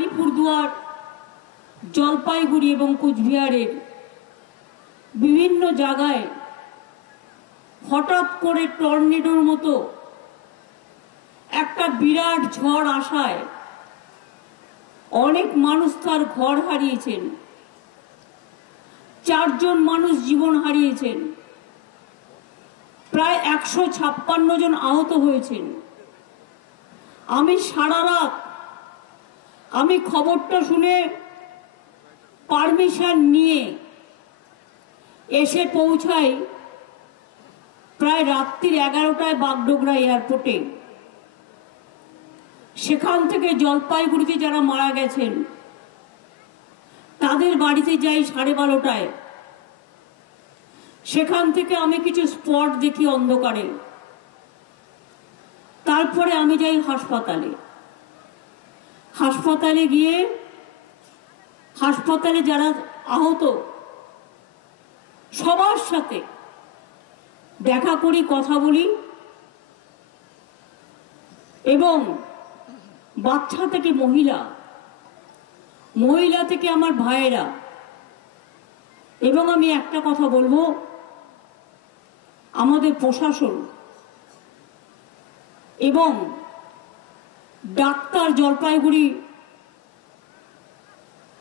আলিপুরদুয়ার, জলপাইগুড়ি এবং কোচবিহারের বিভিন্ন জায়গায় হঠাৎ করে টর্নেডোর মতো একটা বিরাট ঝড় আসায় অনেক মানুষ তার ঘর হারিয়েছেন, 4 জন মানুষ জীবন হারিয়েছেন, প্রায় 156 জন আহত হয়েছেন। আমি সারা রাত আমি খবরটা শুনে পারমিশন নিয়ে এসে পৌঁছাই প্রায় রাত্রির 11টায় বাগডোগরা এয়ারপোর্টে। সেখান থেকে জলপাইগুড়িতে যারা মারা গেছেন তাদের বাড়িতে যাই 12:30টায়। সেখান থেকে আমি কিছু স্পট দেখি অন্ধকারে, তারপরে আমি যাই হাসপাতালে। হাসপাতালে গিয়ে হাসপাতালে যারা আহত সবার সাথে দেখা করি, কথা বলি, এবং বাচ্চা থেকে মহিলা থেকে আমার ভাইয়েরা। এবং আমি একটা কথা বলবো, আমাদের প্রশাসন এবং ডাক্তার, জলপাইগুড়ি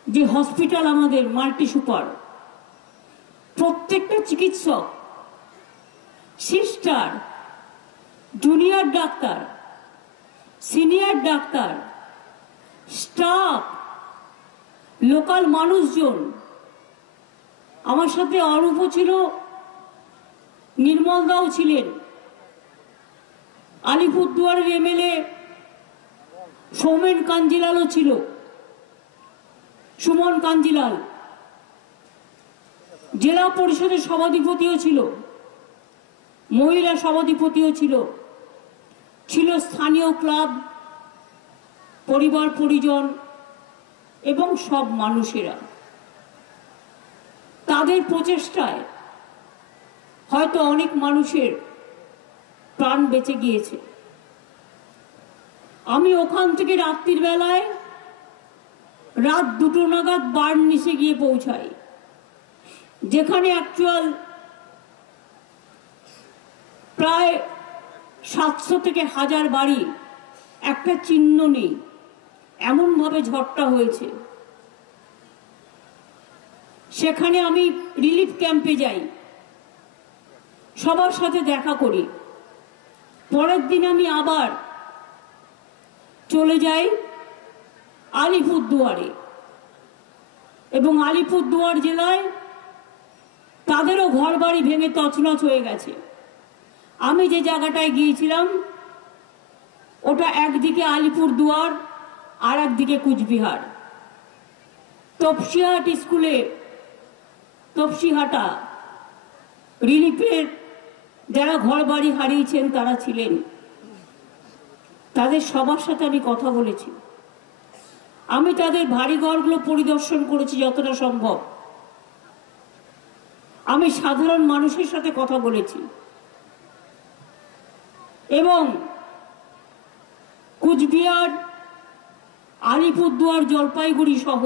যে হসপিটাল আমাদের মাল্টি সুপার, প্রত্যেকটা চিকিৎসক, sister, junior doctor, senior doctor, staff, local মানুষজন, আমার সাথে অরূপও ছিল, নির্মল দাও ছিলেন, আলিপুরদুয়ারের এমএলএ সৌমেন কাঞ্জিলালও ছিল, সুমন কাঞ্জিলাল, জেলা পরিষদের সভাধিপতিও ছিল, মহিলা সভাধিপতিও ছিল, স্থানীয় ক্লাব, পরিবার পরিজন এবং সব মানুষেরা। তাদের প্রচেষ্টায় হয়তো অনেক মানুষের প্রাণ বেঁচে গিয়েছে। আমি ওখান থেকে রাত্রির বেলায় রাত 2টো নাগাদ বার্নিসে গিয়ে পৌঁছাই, যেখানে অ্যাকচুয়াল প্রায় 700 থেকে 1000 বাড়ি, একটা চিহ্ন নেই, এমন ভাবে ঝড়টা হয়েছে। সেখানে আমি রিলিফ ক্যাম্পে যাই, সবার সাথে দেখা করি। পরের দিন আমি আবার চলে যাই আলিপুরদুয়ারে, এবং আলিপুরদুয়ার জেলায় তাদেরও ঘর বাড়ি ভেঙে তছনছ হয়ে গেছে। আমি যে জায়গাটায় গিয়েছিলাম ওটা একদিকে আলিপুরদুয়ার আর একদিকে কুচবিহার। তপসিহাট স্কুলে, তপসিহাটা রিলিফের যারা ঘর বাড়ি হারিয়েছেন তারা ছিলেন, তাদের সবার সাথে আমি কথা বলেছি। আমি তাদের ভারী ঘরগুলো পরিদর্শন করেছি যতটা সম্ভব। আমি সাধারণ মানুষের সাথে কথা বলেছি, এবং কুচবিহার, আলিপুরদুয়ার, জলপাইগুড়ি সহ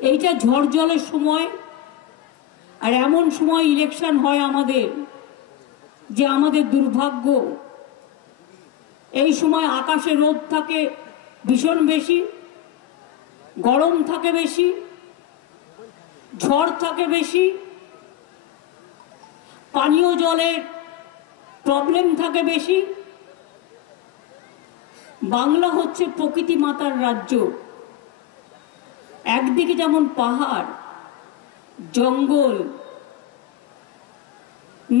এইটা ঝড় জলের সময়, আর এমন সময় ইলেকশন হয় আমাদের, যে আমাদের দুর্ভাগ্য এই সময় আকাশে রোদ থাকে ভীষণ বেশি, গরম থাকে বেশি, ঝড় থাকে বেশি, পানীয় জলের প্রবলেম থাকে বেশি। বাংলা হচ্ছে প্রকৃতি মাতার রাজ্য। একদিকে যেমন পাহাড়, জঙ্গল,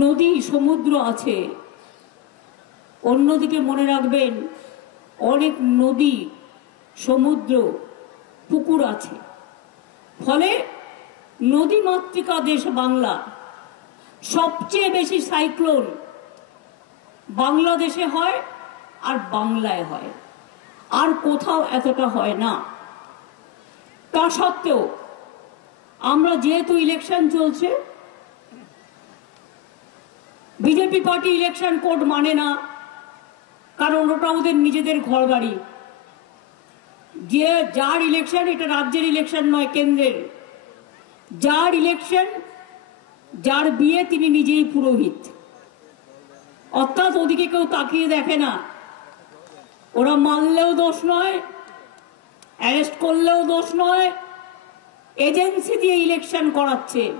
নদী, সমুদ্র আছে, অন্যদিকে মনে রাখবেন অনেক নদী, সমুদ্র, পুকুর আছে। ফলে নদীমাতৃকা দেশ বাংলা। সবচেয়ে বেশি সাইক্লোন বাংলাদেশে হয় আর বাংলায় হয়, আর কোথাও এতটা হয় না। তা সত্ত্বেও আমরা যেহেতু ইলেকশন চলছে, বিজেপি পার্টি ইলেকশন কোড মানে না, কারণ ওটা ওদের নিজেদের ঘর বাড়ি। যে যার ইলেকশন, এটা রাজ্যের ইলেকশন নয়, কেন্দ্রের। যার ইলেকশন, যার বিয়ে, তিনি নিজেই পুরোহিত। অর্থাৎ ওদিকে কেউ তাকিয়ে দেখে না। ওরা মানলেও দোষ নয়, অ্যারেস্ট করলেও দোষ নয়, এজেন্সি দিয়ে ইলেকশন করাচ্ছে।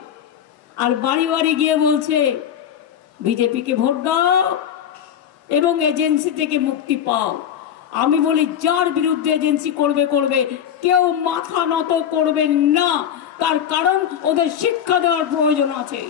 আর বাড়ি বাড়ি গিয়ে বলছে বিজেপিকে ভোট দাও এবং এজেন্সি থেকে মুক্তি পাও। আমি বলি, যার বিরুদ্ধে এজেন্সি করবে করবে, কেউ মাথা নত করবেন না। তার কারণ ওদের শিক্ষা দেওয়ার প্রয়োজন আছে।